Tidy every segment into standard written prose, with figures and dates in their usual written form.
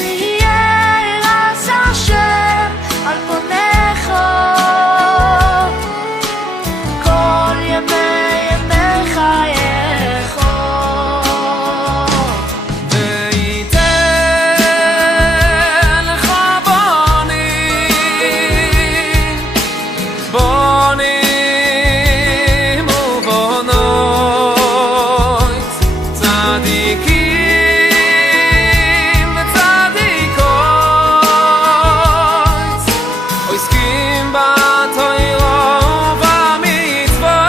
וסיירס השם על פניך כל ימי חייך וייתן לך בונים ובונות צדיקים וצדיקות עוסקים בתורה ובמצוות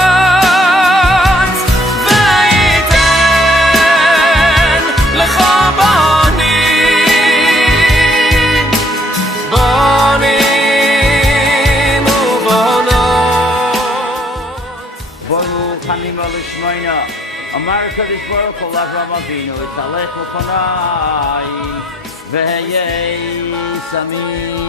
וייתן לך בונים ובונות. Baruch Hanima Lishmoina, America is Baruch Avram Avinu, Italech Ufonai, Veheyei Samim.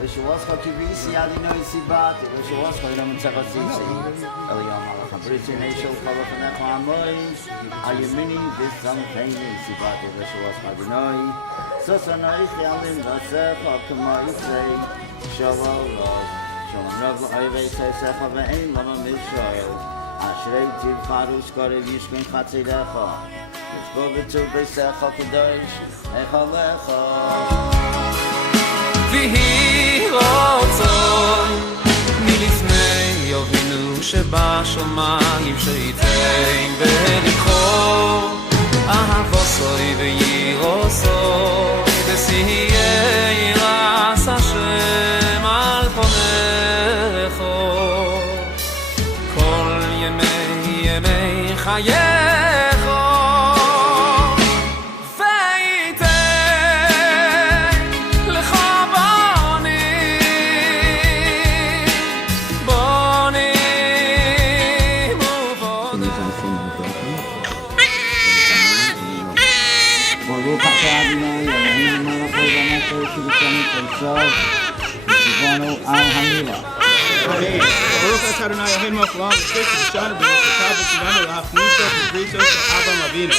Lishuoscha Kivisi Adinoi Sibati, Lishuoscha Yom Tzachasisi, Eliam Malacham Bris Neshul Kalafanecha Amoy, Ayamini Bisam Feini Sibati, Lishuoscha Adinoi, Sosanoi Chialim Vasecha Kamaisei, Shalom Rov, Shalom Rov Oivei Sesecha Ve'ein Lama Mishael, Ashrei Tiv Charush Korev Yishkin Chatzirecha, Yishko V'tu Brisecha Kadosh, Echalecha. ויהי רצון מלפני יבינו שבשמיים שייתן ולבחור אהבוסוי וירוסוי וסיירס השם על פניך כל ימי חייך Baruch Adonai Eloheinu melech haolam v'sheish v'shana b'mitzvotav v'tzivanu l'hachnusa v'briso v'Avraham Avinu.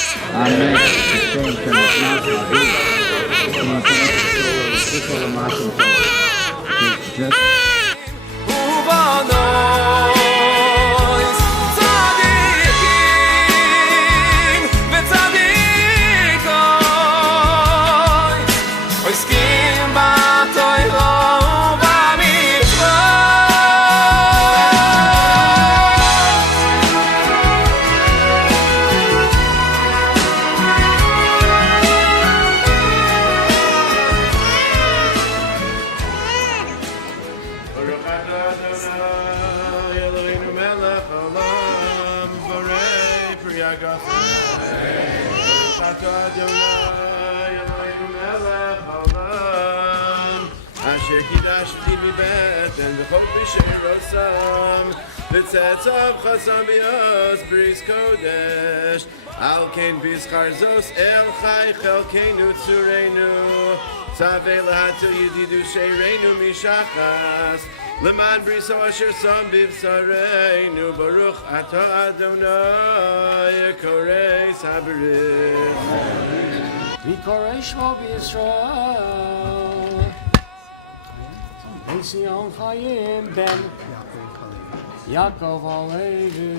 Asher kidashti mi beten v'chol b'shem rosam v'tzetzav chasam b'yos bris kodesh al ken b'zchar zos el chai chelkeinu tzureinu tzavei lahatu yididu sheirenu mishachas leman briso asher sam b'vsareinu baruch ata Adonai korei sabrich v'korei shmo b'Yisrael Sion Chaim ben Yaakov Alevi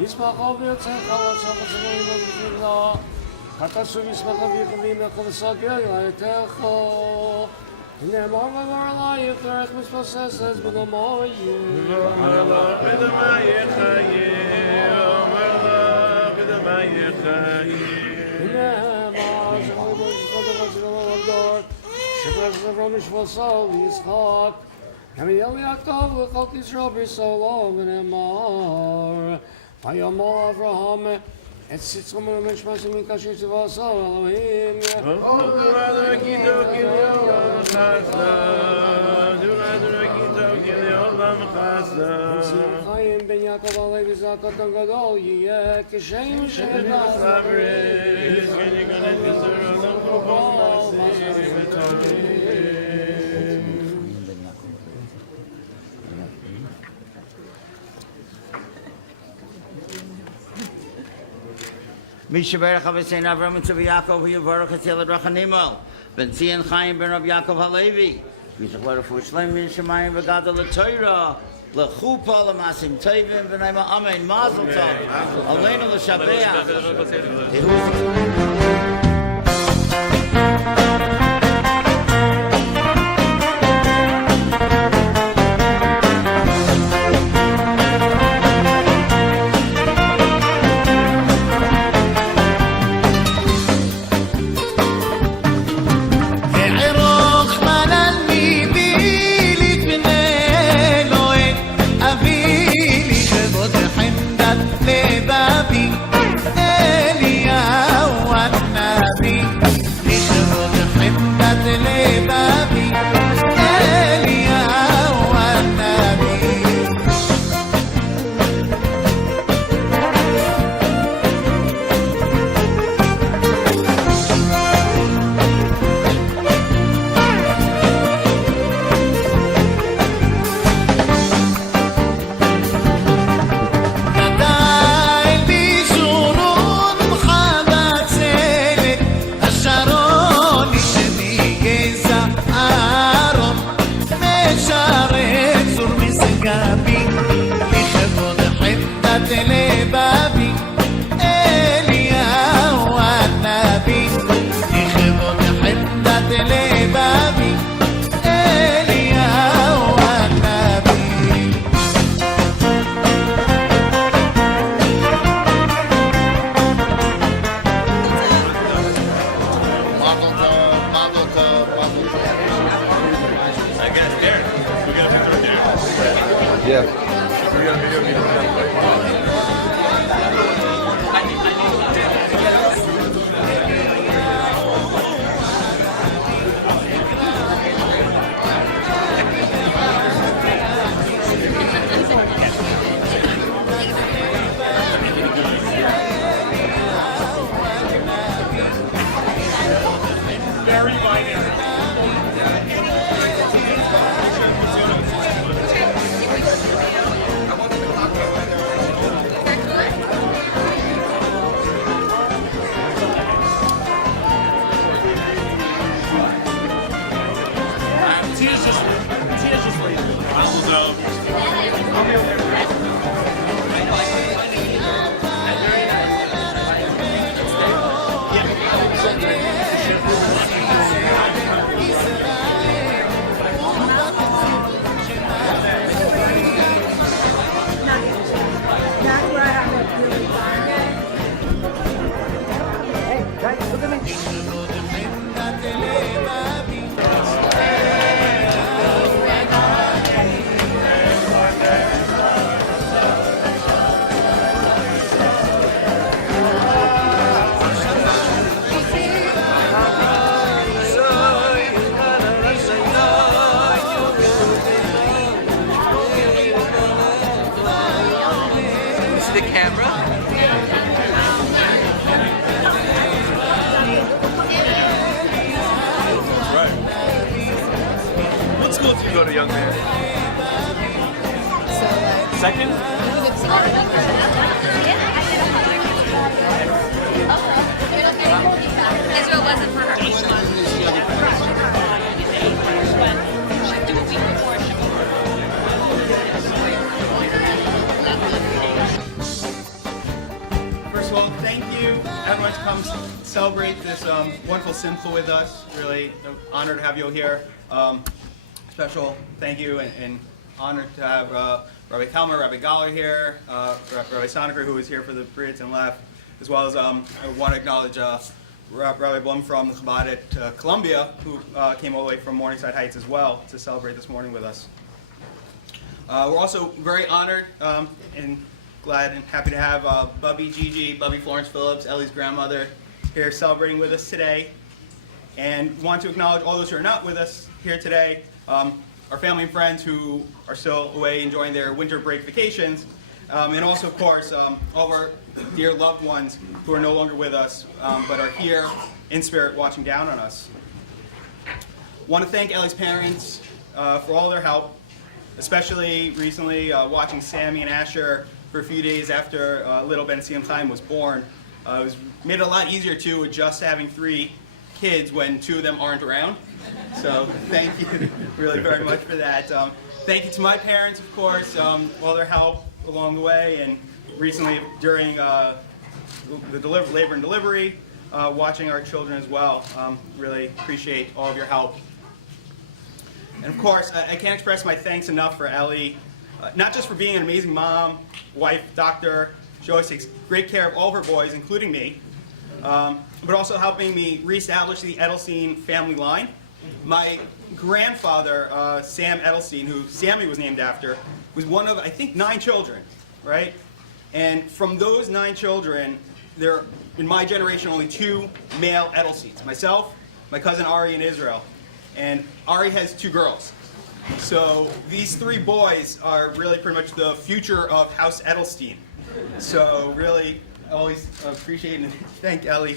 Yismach Ovir Tzechal Tzachasavim V'Vila Chatasu Yismach Ovir Chavim V'Chavasagil Yaitecho V'nemar V'amar Alayich V'rech Mishpaseses V'namoyim V'amar Allah V'damayechayim V'amar Allah V'damayechayim V'nemar Shemali B'Yisrael Shebez Avram Yishvasol Yitzchak Yamiel Yaakov L'chok Yisrael B'Solom V'nemar Vayamol Avraham It's someone who makes me kasher to us all. Elohim. Chaim ben Yaakov Alevi Zakatan Gadol Yeh Kishem Shedas Mishaberach Avasein Avram and Tzavi Yaakov Yuvarach Hatzil Rachanimo Ben Tzion Chaim Ben Rav Yaakov Halevi Yisachler for Shlem Mishamayim V'Gadol LaTorah L'chupa L'masim Tovim V'Naima Amen Mazel Tov Aleinu L'Shabeach. With us, really an honor to have you here. Special thank you and honored to have Rabbi Talmer, Rabbi Galler here, Rabbi Sonaker, who was here for the Bris and left, as well as I want to acknowledge Rabbi Blum from the Chabad at Columbia, who came all the way from Morningside Heights as well to celebrate this morning with us. We're also very honored and glad and happy to have Bubby Gigi, Bubby Florence Phillips, Ellie's grandmother, here celebrating with us today. And want to acknowledge all those who are not with us here today, our family and friends who are still away enjoying their winter break vacations, and also, of course, all of our dear loved ones who are no longer with us, but are here in spirit watching down on us. Want to thank Ellie's parents for all their help, especially recently watching Sammy and Asher for a few days after little Ben Simchaim was born. It made it a lot easier to adjust to having 3 kids when 2 of them aren't around. So thank you really very much for that. Thank you to my parents, of course, all their help along the way, and recently during the labor and delivery, watching our children as well. Really appreciate all of your help. And of course, I can't express my thanks enough for Ellie, not just for being an amazing mom, wife, doctor. She always takes great care of all of her boys, including me, but also helping me reestablish the Edelstein family line. My grandfather, Sam Edelstein, who Sammy was named after, was one of, I think, 9 children, right? And from those 9 children, there are, in my generation, only 2 male Edelsteins. Myself, my cousin Ari, and Israel. And Ari has 2 girls. So these 3 boys are really pretty much the future of House Edelstein. So really, always appreciate and thank Ellie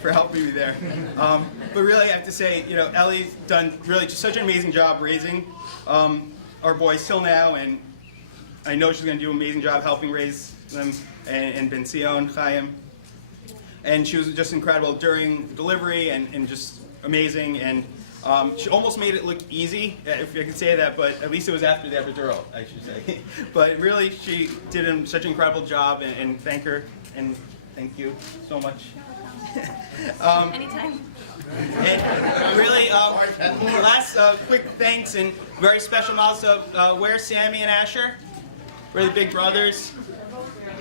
for helping me there. But really, I have to say, you know, Ellie's done really just such an amazing job raising our boys till now, and I know she's going to do an amazing job helping raise them and Ben Sion, Chaim. And she was just incredible during delivery and just amazing. And she almost made it look easy, if I could say that, but at least it was after the epidural, I should say. But really, she did such an incredible job, and thank her, and thank you so much. Anytime. And really, last quick thanks and very special mouths of where's Sammy and Asher? We're the big brothers.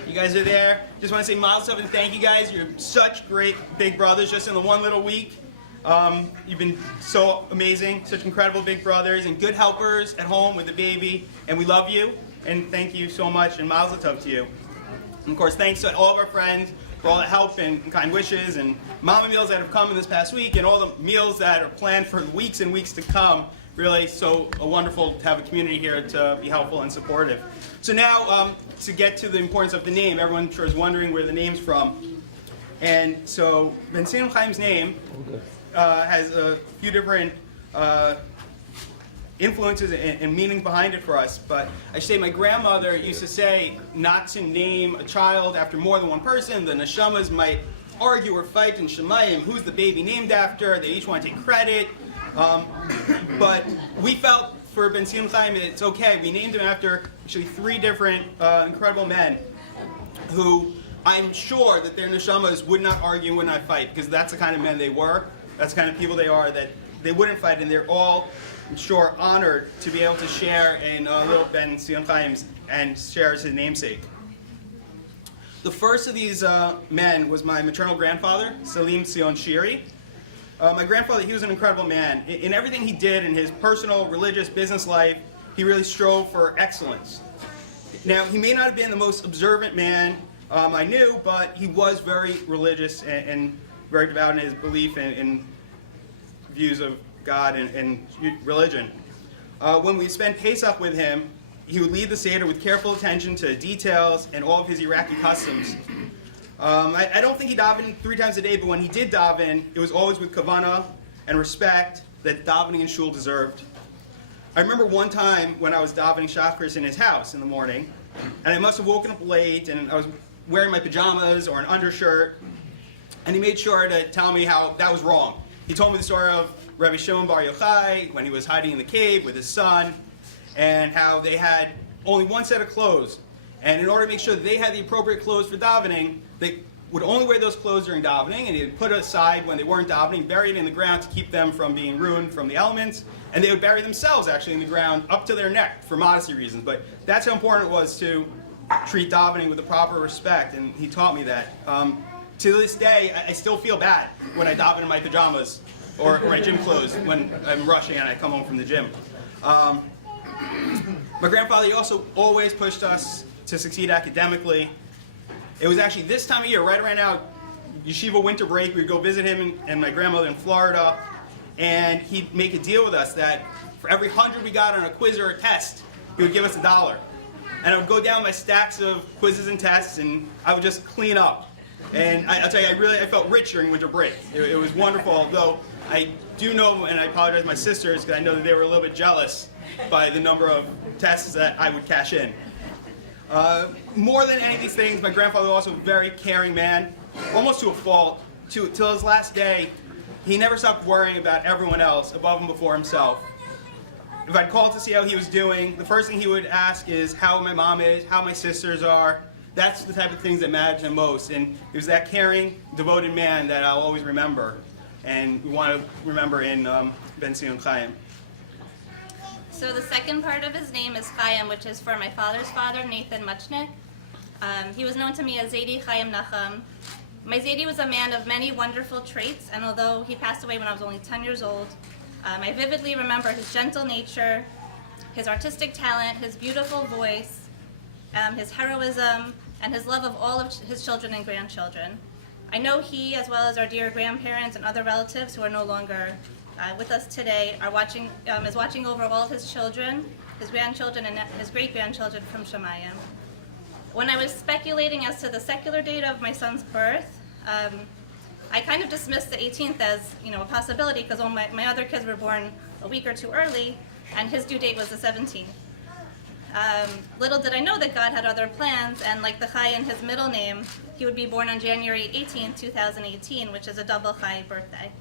You guys are there. Just want to say miles of and thank you guys. You're such great big brothers just in the one little week. You've been so amazing, such incredible big brothers and good helpers at home with the baby. And we love you. And thank you so much. And mazel tov to you. And of course, thanks to all of our friends for all the help and kind wishes and mama meals that have come in this past week and all the meals that are planned for weeks and weeks to come. Really so wonderful to have a community here to be helpful and supportive. So now, to get to the importance of the name, everyone sure is wondering where the name's from. And so, Ben Simchaim's name has a few different influences and meanings behind it for us. But I should say my grandmother used to say not to name a child after more than one person. The neshamas might argue or fight in Shemayim who's the baby named after. They each want to take credit. But we felt for Ben Simchaim it's okay. We named him after actually 3 different incredible men who I'm sure that their neshamas would not argue and would not fight, because that's the kind of men they were. That's the kind of people they are, that they wouldn't fight, and they're all, I'm sure, honored to be able to share in little Ben Simchaim's and share as his namesake. The first of these men was my maternal grandfather, Salim Sion Shiri. My grandfather, he was an incredible man. In everything he did in his personal, religious, business life, he really strove for excellence. Now, he may not have been the most observant man I knew, but he was very religious and very devout in his belief and views of God and religion. When we spent Pesach with him, he would lead the Seder with careful attention to details and all of his Iraqi customs. I don't think he davened 3 times a day, but when he did daven, it was always with kavanah and respect that davening in shul deserved. I remember one time when I was davening Shachris in his house in the morning, and I must have woken up late, and I was wearing my pajamas or an undershirt, and he made sure to tell me how that was wrong. He told me the story of Rabbi Shimon Bar Yochai when he was hiding in the cave with his son, and how they had only one set of clothes. And in order to make sure that they had the appropriate clothes for davening, they would only wear those clothes during davening, and he'd put it aside when they weren't davening, buried in the ground to keep them from being ruined from the elements, and they would bury themselves actually in the ground up to their neck for modesty reasons. But that's how important it was to treat davening with the proper respect, and he taught me that. To this day, I still feel bad when I daven in my pajamas or my gym clothes when I'm rushing and I come home from the gym. My grandfather, he also always pushed us to succeed academically. It was actually this time of year, right around now, yeshiva winter break, we'd go visit him and my grandmother in Florida, and he'd make a deal with us that for every 100 we got on a quiz or a test, he would give us $1. And I would go down my stacks of quizzes and tests, and I would just clean up. And I'll tell you, I felt rich during winter break. It was wonderful, although I do know, and I apologize to my sisters, because I know that they were a little bit jealous by the number of tests that I would cash in. More than any of these things, my grandfather was also a very caring man, almost to a fault. Till his last day, he never stopped worrying about everyone else above and before himself. If I'd call to see how he was doing, the first thing he would ask is how my mom is, how my sisters are. That's the type of things that mattered him most. And he was that caring, devoted man that I'll always remember. And we want to remember in Ben Zion Chaim. So the second part of his name is Chaim, which is for my father's father, Nathan Muchnick. He was known to me as Zaidi Chaim Nachum. My Zaidi was a man of many wonderful traits, and although he passed away when I was only 10 years old, I vividly remember his gentle nature, his artistic talent, his beautiful voice, his heroism, and his love of all of his children and grandchildren. I know he, as well as our dear grandparents and other relatives who are no longer with us today, is watching over all of his children, his grandchildren, and his great-grandchildren from Shemayim. When I was speculating as to the secular date of my son's birth, I kind of dismissed the 18th as, a possibility because all my other kids were born a week or two early, and his due date was the 17th. Little did I know that God had other plans, and like the Chai in his middle name, he would be born on January 18th, 2018, which is a double Chai birthday.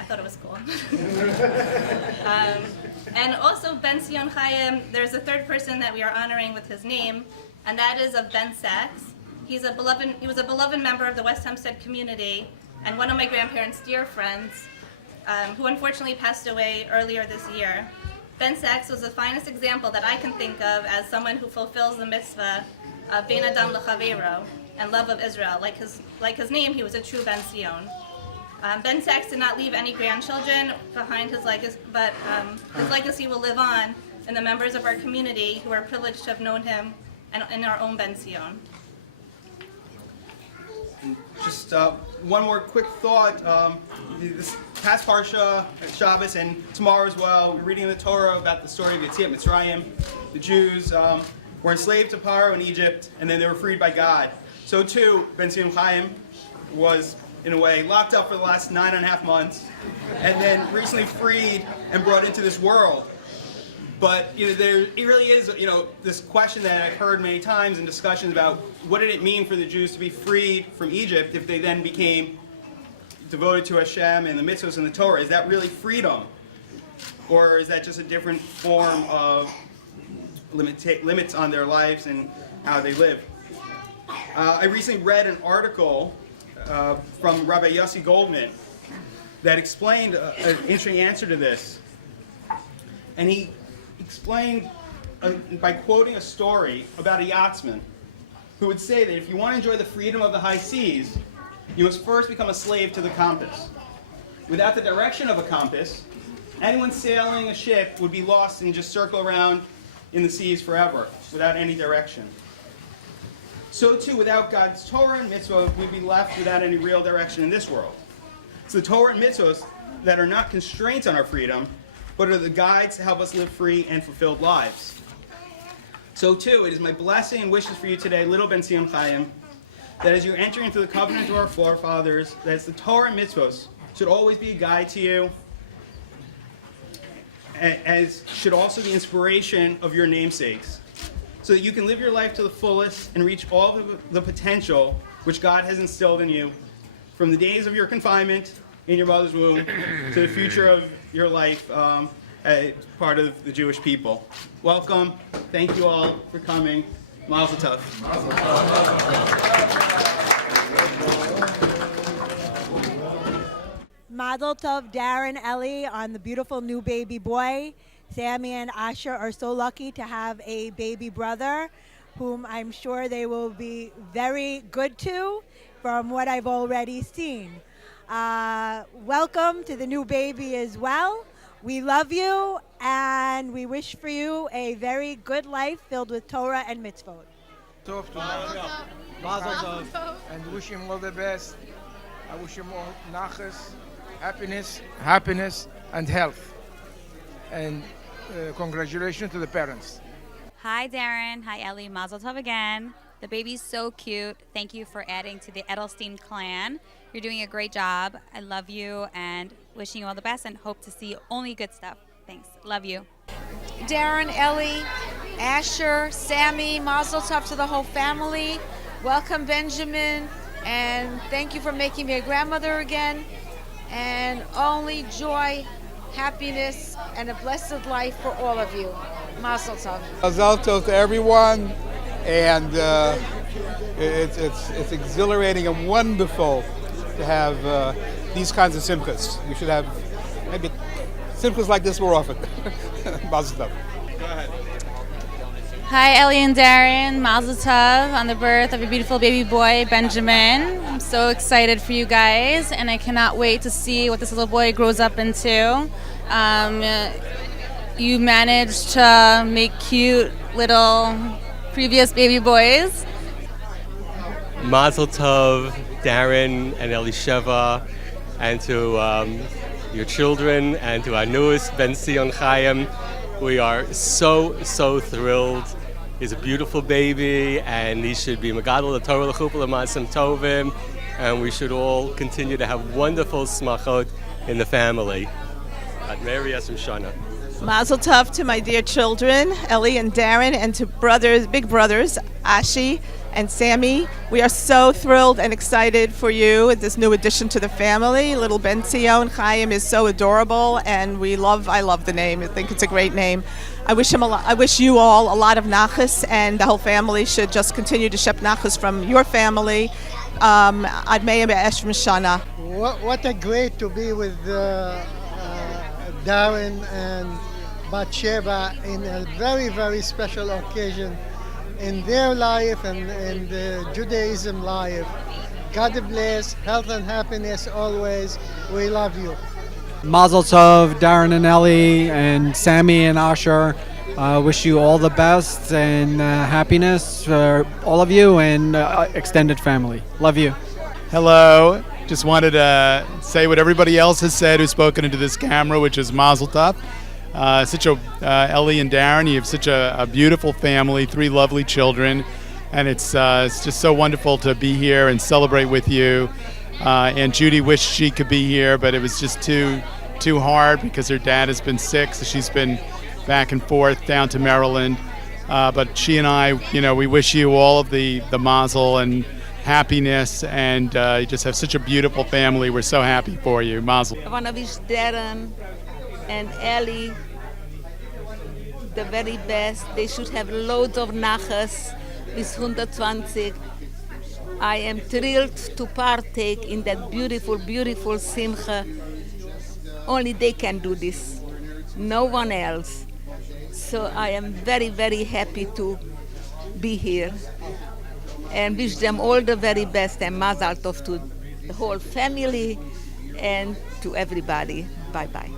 I thought it was cool. And also Ben Zion Chaim, there's a third person that we are honoring with his name, and that is of Ben Sachs. He was a beloved member of the West Hempstead community, and one of my grandparents' dear friends, who unfortunately passed away earlier this year. Ben Sachs was the finest example that I can think of as someone who fulfills the mitzvah of Ben Adam L'Chaveiro and love of Israel. Like his name, he was a true Ben Zion. Ben Sachs did not leave any grandchildren behind his legacy, but his legacy will live on in the members of our community who are privileged to have known him and in our own Ben Zion. Just one more quick thought. This past Parsha, Shabbos, and tomorrow as well, we're reading in the Torah about the story of Yetziat Mitzrayim. The Jews were enslaved to Paro in Egypt, and then they were freed by God. So too, Ben Zion Chaim was, in a way, locked up for the last 9.5 months, and then recently freed and brought into this world. But it really is, this question that I've heard many times in discussions about what did it mean for the Jews to be freed from Egypt if they then became devoted to Hashem and the mitzvahs and the Torah? Is that really freedom, or is that just a different form of limits on their lives and how they live? I recently read an article from Rabbi Yossi Goldman that explained an interesting answer to this, and he explained by quoting a story about a yachtsman who would say that if you want to enjoy the freedom of the high seas, you must first become a slave to the compass. Without the direction of a compass, anyone sailing a ship would be lost and just circle around in the seas forever without any direction. So too, without God's Torah and mitzvah, we'd be left without any real direction in this world. It's the Torah and mitzvahs that are not constraints on our freedom, but are the guides to help us live free and fulfilled lives. So too, it is my blessing and wishes for you today, little Ben Zion Chaim, that as you enter into the covenant of our forefathers, that it's the Torah and mitzvahs should always be a guide to you, as should also the inspiration of your namesakes, so that you can live your life to the fullest and reach all of the potential which God has instilled in you from the days of your confinement in your mother's womb to the future of your life as part of the Jewish people. Welcome. Thank you all for coming. Mazel tov. Mazel tov, Darren, Ellie, on the beautiful new baby boy. Sammy and Asher are so lucky to have a baby brother whom I'm sure they will be very good to from what I've already seen. Welcome to the new baby as well. We love you, and we wish for you a very good life filled with Torah and mitzvot. Tov to Mazel Tov, and wish him all the best. I wish him all nachas, happiness, and health. And congratulations to the parents. Hi Darren, hi Ellie, Mazel Tov again. The baby's so cute. Thank you for adding to the Edelstein clan. You're doing a great job. I love you and wishing you all the best and hope to see only good stuff. Thanks. Love you. Darren, Ellie, Asher, Sammy, Mazel Tov to the whole family. Welcome Benjamin, and thank you for making me a grandmother again. And only joy, happiness, and a blessed life for all of you. Mazel Tov. Mazel Tov to everyone, and it's exhilarating and wonderful to have these kinds of simchas. We should have maybe simchas like this more often. Mazel Tov. Go ahead. Hi, Ellie and Darren. Mazel Tov on the birth of your beautiful baby boy, Benjamin. I'm so excited for you guys, and I cannot wait to see what this little boy grows up into. You managed to make cute little previous baby boys. Mazel Tov, Darren and Elisheva, and to your children, and to our newest Ben Sion Chaim. We are so thrilled. He's a beautiful baby, and he should be Megadol the Torah L'chupel L'Masim Tovim, and we should all continue to have wonderful smachot in the family. At Mary Yassim Shana. Mazel Tov to my dear children, Ellie and Darren, and to big brothers, Ashi and Sammy. We are so thrilled and excited for you at this new addition to the family. Little Ben Sion Chaim is so adorable, and I love the name. I think it's a great name. I wish you all a lot of nachas, and the whole family should just continue to shep nachas from your family. Ad Me'eh Be'esh Mishana. What a great to be with Darren and Batsheva in a very, very special occasion in their life and in the Judaism life. God bless, health and happiness always. We love you. Mazel Tov, Darren and Ellie, and Sammy and Asher. Wish you all the best and happiness for all of you and extended family. Love you. Hello. Just wanted to say what everybody else has said who's spoken into this camera, which is Mazel Tov. Ellie and Darren, you have such a beautiful family, 3 lovely children, and it's just so wonderful to be here and celebrate with you. And Judy wished she could be here, but it was just too hard because her dad has been sick, so she's been back and forth down to Maryland. But she and I, we wish you all of the mazel and happiness, and you just have such a beautiful family. We're so happy for you. Mazel. I want to wish Darren and Ellie the very best. They should have loads of nachas with 120. I am thrilled to partake in that beautiful, beautiful simcha. Only they can do this, no one else. So I am very, very happy to be here and wish them all the very best, and Mazel Tov to the whole family and to everybody. Bye-bye.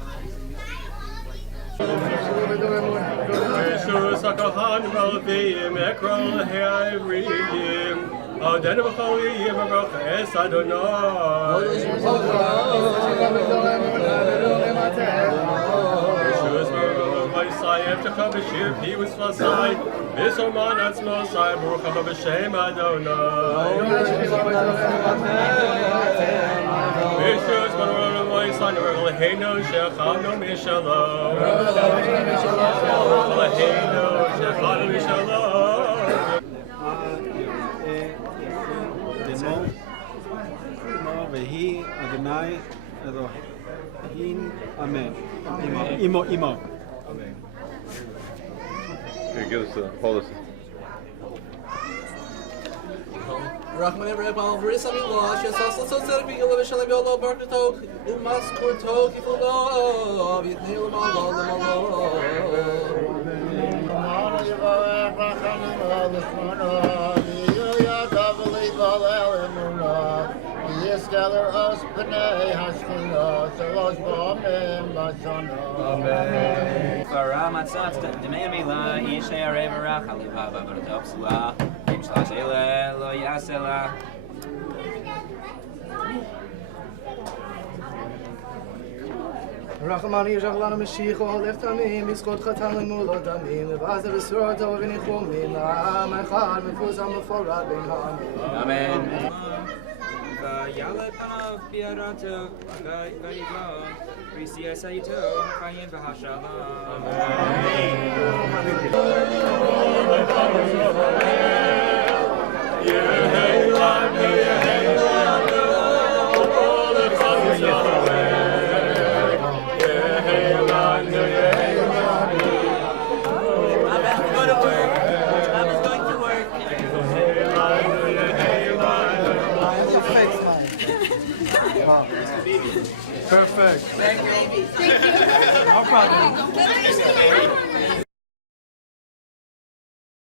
Vehi Adonai Elohim Amen. Imo. Here, give us hold us. Rahman Rebel, Bris, she also said, "Be a shall be all about the talk. You must go talk if you love it. Neil Stellar us B'nai Hashkina, Salos B'Amen B'Shana. Amen. Faramatzat Dememila, Ishay Arevarach, Alibaba Bartopsua, Kim Slash Ele, Lo Yasela. רחמני ישחלנו משיחו, לפתמים, יזכות חתן למולות דמים, לבאז וסורתו וניחומים, לעם אחד מפורסם מפורד בין העמים. אמן. ויעלה פניו בירתו, ויגלו, פריסי עשייתו, החיים והשלום. Perfect. Thank you. No problem.